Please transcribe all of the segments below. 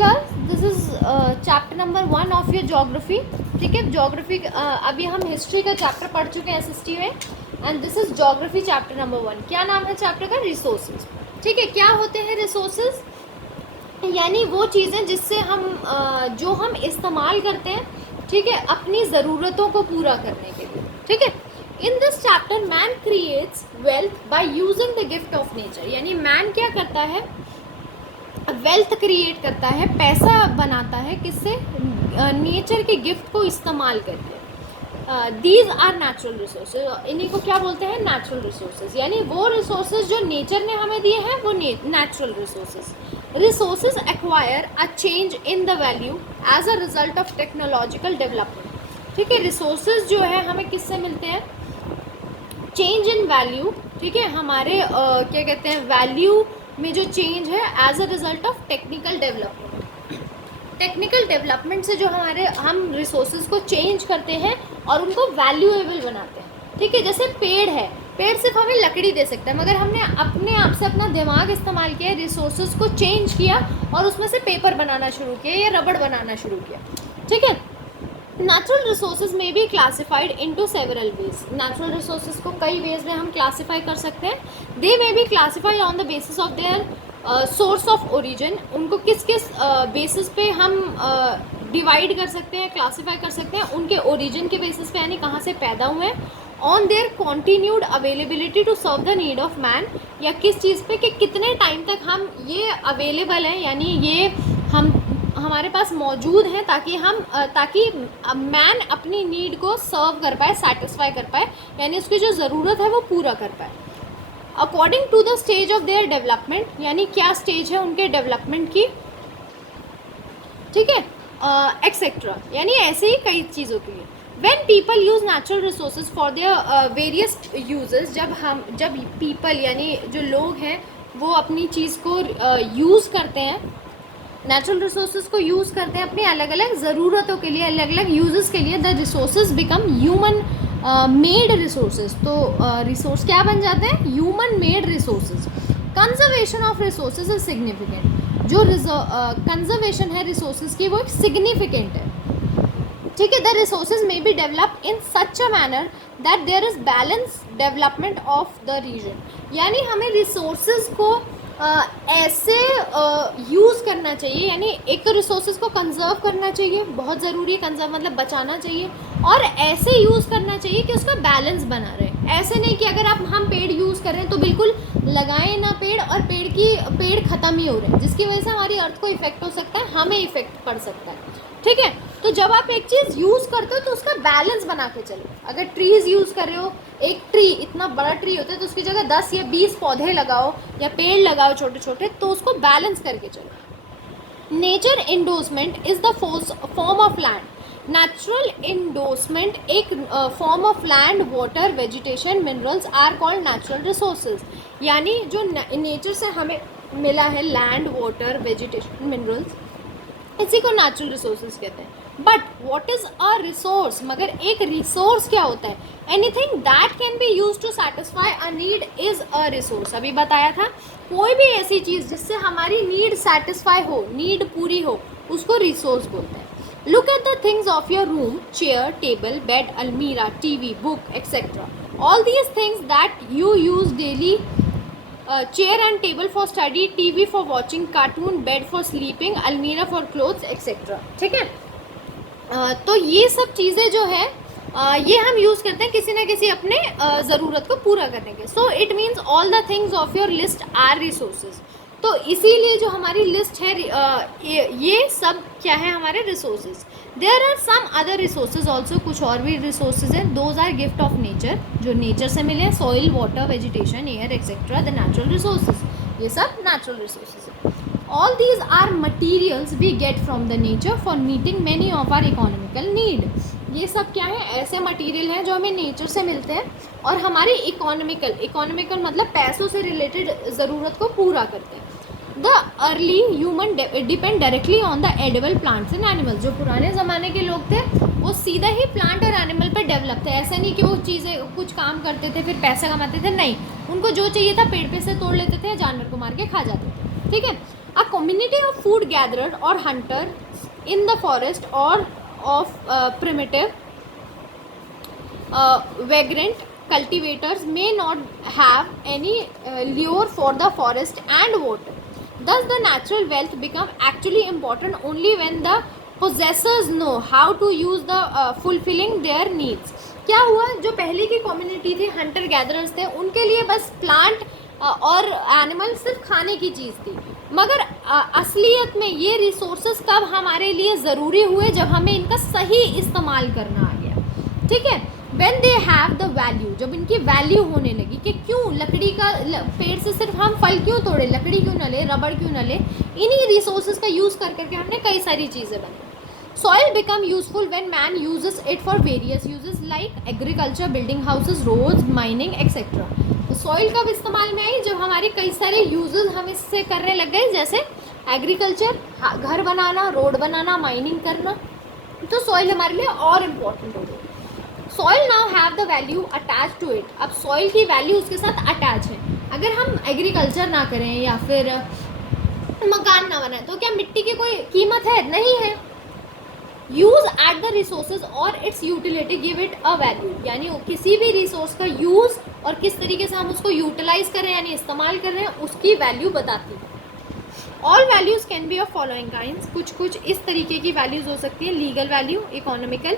Class, this is chapter number 1 of your geography. ठीक है, geography अभी हम हिस्ट्री का चैप्टर पढ़ चुके हैं एसएसटी में, and this is geography chapter number 1। क्या नाम है चैप्टर का? रिसोर्सेज। ठीक है, क्या होते हैं रिसोर्सेज? यानी वो चीज़ें जिससे हम जो हम इस्तेमाल करते हैं, ठीक है, अपनी ज़रूरतों को पूरा करने के लिए। ठीक है, in this chapter man creates wealth by using the gift of nature. यानी मैन क्या करता है? वेल्थ क्रिएट करता है, पैसा बनाता है, किससे? नेचर के गिफ्ट को इस्तेमाल करके। These are natural resources. इन्हीं को क्या बोलते हैं? Natural resources. यानी वो रिसोर्सेज जो नेचर ने हमें दिए हैं वो natural resources. Resources acquire a change in the value as a result of technological development. ठीक है, रिसोर्सेज जो है हमें किससे मिलते हैं? Change in value. ठीक है, हमारे क्या कहते हैं, वैल्यू में जो चेंज है as a result of technical development. Technical development से जो हमारे हम रिसोर्सेज को चेंज करते हैं और उनको वैल्यूएबल बनाते हैं। ठीक है, जैसे पेड़ है, पेड़ सिर्फ हमें लकड़ी दे सकता है, मगर हमने अपने आप से अपना दिमाग इस्तेमाल किया, रिसोर्सेज को चेंज किया और उसमें से पेपर बनाना शुरू किया या रबड़ बनाना शुरू किया। ठीक है, नेचुरल रिसोर्सेज में भी classified into several ways. Natural resources को कई वेज में हम क्लासीफाई कर सकते हैं। They may be classify on the basis of their source of origin. उनको किस किस बेसिस पे हम डिवाइड कर सकते हैं, क्लासीफाई कर सकते हैं? उनके ओरिजिन के बेसिस पे, यानी कहाँ से पैदा हुए हैं। On their continued availability to serve the need of man, या किस चीज़ पे कि कितने टाइम तक हम ये अवेलेबल हैं, यानी ये हम हमारे पास मौजूद हैं ताकि मैन अपनी नीड को सर्व कर पाए, सेटिस्फाई कर पाए, यानी उसकी जो ज़रूरत है वो पूरा कर पाए। According to the stage of their development, यानी क्या स्टेज है उनके डेवलपमेंट की। ठीक है, एक्सेट्रा, यानी ऐसे ही कई चीज़ों के लिए। When people use natural resources for their various uses, जब people यानी जो लोग हैं वो अपनी चीज़ को यूज़ करते हैं, नेचुरल रिसोर्सेज को यूज़ करते हैं अपनी अलग अलग ज़रूरतों के लिए, अलग अलग यूजेस के लिए, the resources become human made resources. तो रिसोर्स क्या बन जाते हैं? Human made resources. Conservation of resources is significant. जो कंजर्वेशन है रिसोर्सेज की वो एक सिग्निफिकेंट है। ठीक है, the resources may be develop in such a manner that there is balance development of the region. यानी हमें रिसोर्सेज को ऐसे यूज़ करना चाहिए, यानी एक तो रिसोर्सेज को कंजर्व करना चाहिए, बहुत ज़रूरी है, कंजर्व मतलब बचाना चाहिए, और ऐसे यूज़ करना चाहिए कि उसका बैलेंस बना रहे। ऐसे नहीं कि अगर हम पेड़ यूज़ कर रहे हैं तो बिल्कुल लगाएं ना पेड़, और पेड़ ख़त्म ही हो रहे हैं, जिसकी वजह से हमारी अर्थ को इफेक्ट हो सकता है, हमें इफेक्ट पड़ सकता है। ठीक है, तो जब आप एक चीज़ यूज़ करते हो तो उसका बैलेंस बना के चलो। अगर ट्रीज़ यूज़ कर रहे हो, एक ट्री इतना बड़ा ट्री होता है तो उसकी जगह 10 या 20 पौधे लगाओ या पेड़ लगाओ छोटे छोटे, तो उसको बैलेंस करके चलो। Nature endorsement is the form of land. Natural endorsement एक form of land, water, vegetation, minerals are called natural resources. यानी जो नेचर से हमें मिला है, लैंड, वाटर, वेजिटेशन, मिनरल्स, इसी को नेचुरल रिसोर्सेज कहते हैं। But what is a resource? मगर एक रिसोर्स क्या होता है? Anything that can be use to satisfy a need is a resource. अभी बताया था, कोई भी ऐसी चीज़ जिससे हमारी नीड सेटिस्फाई हो, नीड पूरी हो, उसको रिसोर्स बोलते हैं। Look at the things of your room, chair, table, bed, अलमीरा, TV, book, etcetera. All these things that you use daily, chair and table for study, TV for watching cartoon, bed for sleeping, अलमीरा for clothes, etcetera. ठीक है, तो ये सब चीज़ें जो है ये हम यूज़ करते हैं किसी न किसी अपने ज़रूरत को पूरा करने के। So it means all the things of your list are resources. तो इसीलिए जो हमारी लिस्ट है ये सब क्या है? हमारे resources. There are some other resources also, कुछ और भी रिसोर्सेज हैं। Those are gift of nature, जो नेचर से मिले हैं, soil, water, vegetation, air, etcetera, the natural resources. ये सब नेचुरल रिसोर्सेज हैं। All these are materials we get from the nature for meeting many of our economical need. ये सब क्या है? ऐसे मटेरियल हैं जो हमें नेचर से मिलते हैं और हमारी इकोनॉमिकल मतलब पैसों से रिलेटेड ज़रूरत को पूरा करते हैं। The early human depend directly on the edible plants and animals. जो पुराने ज़माने के लोग थे वो सीधा ही प्लांट और एनिमल पर डेवलप थे। ऐसा नहीं कि वो चीज़ें कुछ काम करते थे फिर पैसा कमाते थे, नहीं, उनको जो चाहिए था पेड़ पे से तोड़ लेते थे, जानवर को मार के खा जाते थे। ठीक है, A community of food gatherers or hunters in the forest or of primitive vagrant cultivators may not have any lure for the forest and water. Thus, the natural wealth become actually important only when the possessors know how to use the fulfilling their needs. क्या हुआ, जो पहले की community थी, Hunter gatherers थे, उनके लिए बस प्लांट और एनिमल सिर्फ खाने की चीज़ थी, मगर असलियत में ये रिसोर्सेज कब हमारे लिए ज़रूरी हुए, जब हमें इनका सही इस्तेमाल करना आ गया, ठीक है, when they have the value, जब इनकी वैल्यू होने लगी कि क्यों लकड़ी का पेड़ से सिर्फ हम फल क्यों तोड़े, लकड़ी क्यों न ले, रबड़ क्यों न ले, इन्हीं रिसोर्सेज का यूज़ कर करके हमने कई सारी चीज़ें बनाई. Soil become useful when man uses it for various uses like agriculture, building houses, roads, mining, etc. तो सॉइल कब इस्तेमाल में आई, जब हमारे कई सारे यूजेस हम इससे करने लग गए, जैसे एग्रीकल्चर, घर बनाना, रोड बनाना, माइनिंग करना, तो सॉइल हमारे लिए और इम्पोर्टेंट हो गई. Soil now have the value attach to it. अब सॉइल की वैल्यू उसके साथ अटैच है. अगर हम एग्रीकल्चर ना करें या फिर मकान ना बनाए तो क्या मिट्टी की कोई कीमत है? नहीं है. यूज़ एट द रिसोर्सेज और it's utility give it a value, यानी किसी भी रिसोर्स का यूज़ और किस तरीके से हम उसको यूटिलाइज कर रहे हैं यानी इस्तेमाल कर रहे हैं, उसकी वैल्यू बताती है. All values can be of following kinds. कुछ इस तरीके की वैल्यूज़ हो सकती है. लीगल वैल्यू, इकोनॉमिकल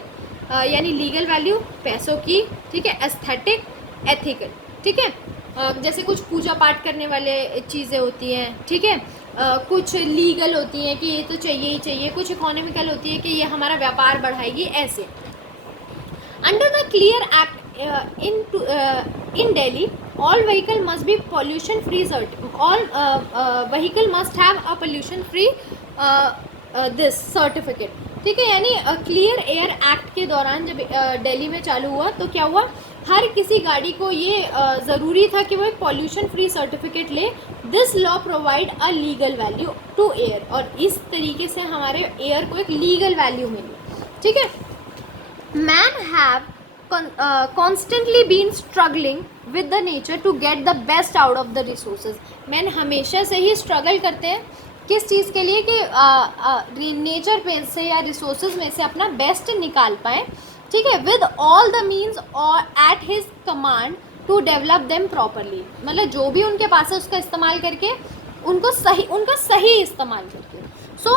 यानी लीगल वैल्यू पैसों की, ठीक है, एस्थेटिक, एथिकल, ठीक है, जैसे कुछ पूजा पाठ करने वाले चीज़ें होती हैं, ठीक है, कुछ लीगल होती हैं कि ये तो चाहिए ही चाहिए, कुछ इकोनॉमिकल होती है कि ये हमारा व्यापार बढ़ाएगी, ऐसे. Under the clear act in Delhi all vehicle must be pollution free all vehicle must have a pollution free this certificate, ठीक है, यानी क्लियर एयर एक्ट के दौरान जब दिल्ली में चालू हुआ तो क्या हुआ, हर किसी गाड़ी को ये ज़रूरी था कि वो एक पॉल्यूशन फ्री सर्टिफिकेट ले. This law provide a legal value to air, और इस तरीके से हमारे एयर को एक लीगल वैल्यू मिली, ठीक है. Man have constantly been struggling with the nature to get the best out of the resources. Man हमेशा से ही स्ट्रगल करते हैं किस चीज़ के लिए कि नेचर पे से या रिसोर्सेज में से अपना बेस्ट निकाल पाएँ, ठीक है, विद ऑल द मीन्स और at his command to develop them properly. मतलब जो भी उनके पास है उसका इस्तेमाल करके उनका सही इस्तेमाल करके. So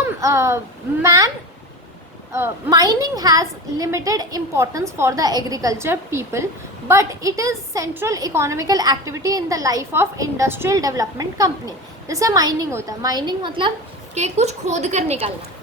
man mining has limited importance for the agriculture people, but it is central economical activity in the life of industrial development company. जैसे माइनिंग होता है, माइनिंग मतलब कि कुछ खोद कर निकालना,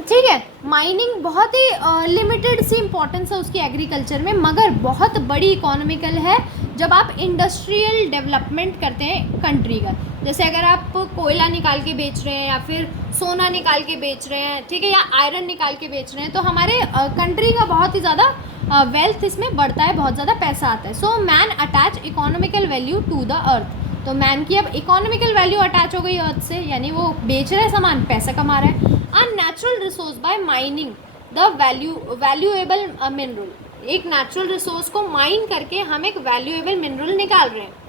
ठीक है. माइनिंग बहुत ही लिमिटेड सी इम्पोर्टेंस है उसकी एग्रीकल्चर में, मगर बहुत बड़ी इकोनॉमिकल है जब आप इंडस्ट्रियल डेवलपमेंट करते हैं कंट्री का. जैसे अगर आप कोयला निकाल के बेच रहे हैं या फिर सोना निकाल के बेच रहे हैं, ठीक है, या आयरन निकाल के बेच रहे हैं, तो हमारे कंट्री का बहुत ही ज़्यादा वेल्थ इसमें बढ़ता है, बहुत ज़्यादा पैसा आता है. So man attach economical value to the earth. तो मैन की अब इकोनॉमिकल वैल्यू अटैच हो गई अर्थ से, यानी वो बेच रहा है सामान, पैसा कमा रहा है. A natural resource bye mining the valuable mineral. एक नेचुरल रिसोर्स को माइन करके हम एक वैल्यूएबल मिनरल निकाल रहे हैं.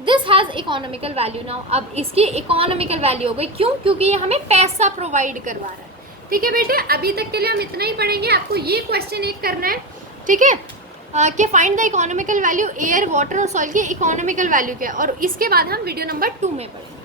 This has economical value now. अब इसकी इकोनॉमिकल वैल्यू हो गई, क्यों? क्योंकि ये हमें पैसा प्रोवाइड करवा रहा है. ठीक है बेटे, अभी तक के लिए हम इतना ही पढ़ेंगे. आपको ये क्वेश्चन एक करना है, ठीक है, कि find the economical value air, water और सॉइल की इकोनॉमिकल वैल्यू क्या है, और इसके बाद हम वीडियो नंबर 2 में पढ़ेंगे.